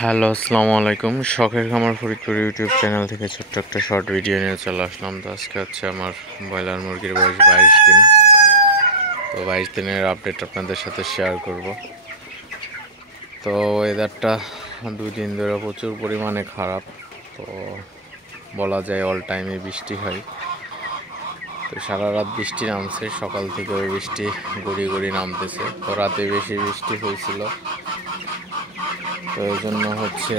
Hello, আসসালামু আলাইকুম। শখের খামার ফরিদপুর ইউটিউব চ্যানেল থেকে ছোট্ট একটা শর্ট ভিডিও নিয়ে চলে আসলাম। তো আজকে হচ্ছে আমার ব্রয়লার মুরগির বয়স 22 দিন। তো 22 দিনের আপডেট আপনাদের সাথে শেয়ার করব। তো ওয়েদারটা 2 দিন ধরে প্রচুর পরিমাণে খারাপ। তো বলা যায় অল টাইমে বৃষ্টি হয়। তো সারা রাত বৃষ্টি নামছে, সকাল থেকে ওই বৃষ্টি গড়ি গড়ি নামতেছে। তো রাতে বেশি বৃষ্টি হয়েছিল, তো এই জন্য হচ্ছে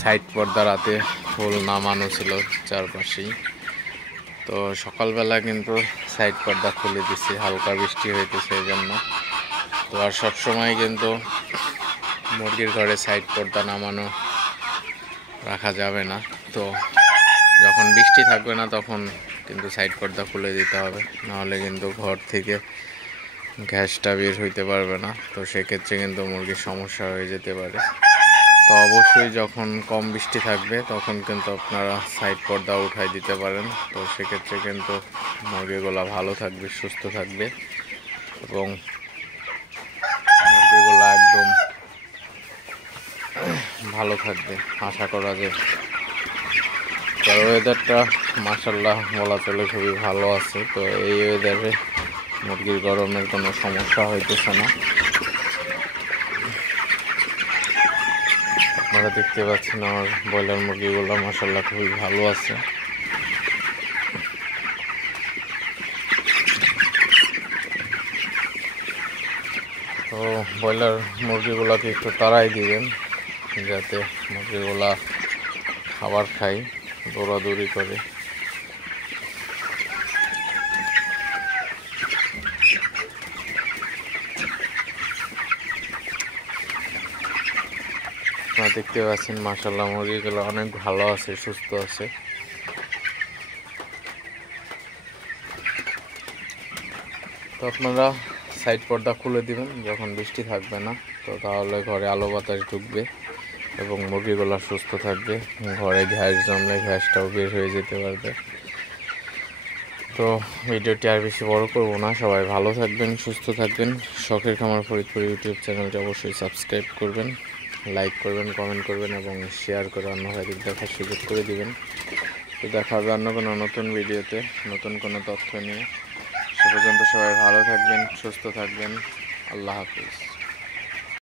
সাইড পর্দা রাতে ফুল নামানো ছিল চারপাশেই। তো সকালবেলা কিন্তু সাইড পর্দা খুলে দিছি, হালকা বৃষ্টি হইতেছে এই জন্য। তো আর সবসময় কিন্তু মুরগির ঘরে সাইড পর্দা নামানো রাখা যাবে না। তো যখন বৃষ্টি থাকবে না তখন কিন্তু সাইড পর্দা খুলে দিতে হবে, নাহলে কিন্তু ঘর থেকে গ্যাসটা বের হইতে পারবে না। তো সেক্ষেত্রে কিন্তু মুরগির সমস্যা হয়ে যেতে পারে। তো অবশ্যই যখন কম বৃষ্টি থাকবে তখন কিন্তু আপনারা সাইড পর্দা উঠাই দিতে পারেন। তো সেক্ষেত্রে কিন্তু মুরগিগুলা ভালো থাকবে, সুস্থ থাকবে এবং মুরগিগুলা একদম ভালো থাকবে আশা করা যায়। তো ওয়েদারটা মাশাআল্লাহ বলা চলে খুবই ভালো আছে। তো এই ওয়েদারে মুরগির গরমের কোনো সমস্যা হইতেছে না। আপনারা দেখতে পাচ্ছেন আমার ব্রয়লার মুরগিগুলো মাশাআল্লাহ খুবই ভালো আছে। তো ব্রয়লার মুরগিগুলোকে একটু তাড়াই দিবেন, যাতে মুরগিগুলা খাবার খায়, দৌড়াদৌড়ি করে। আপনারা দেখতে পাচ্ছেন মাশাআল্লাহ মুরগিগুলো অনেক ভালো আছে, সুস্থ আছে। তো আপনারা সাইড পর্দা খুলে দিবেন যখন বৃষ্টি থাকবে না। তো তাহলে ঘরে আলো বাতাস ঢুকবে এবং মুরগিগুলো সুস্থ থাকবে। ঘরে গ্যাস জমলে গ্যাসটাও বের হয়ে যেতে পারবে। তো ভিডিওটি আর বেশি বড় করব না। সবাই ভালো থাকবেন, সুস্থ থাকবেন। শখের খামার ফরিদপুর ইউটিউব চ্যানেলটি অবশ্যই সাবস্ক্রাইব করবেন, লাইক করবেন, কমেন্ট করবেন এবং শেয়ার করে অন্য ভাইদের দেখার সুযোগ করে দিবেন। তো দেখা হবে অন্য কোনো নতুন ভিডিওতে, নতুন কোনো তথ্য নিয়ে। সে পর্যন্ত সবাই ভালো থাকবেন, সুস্থ থাকবেন। আল্লাহ হাফিজ।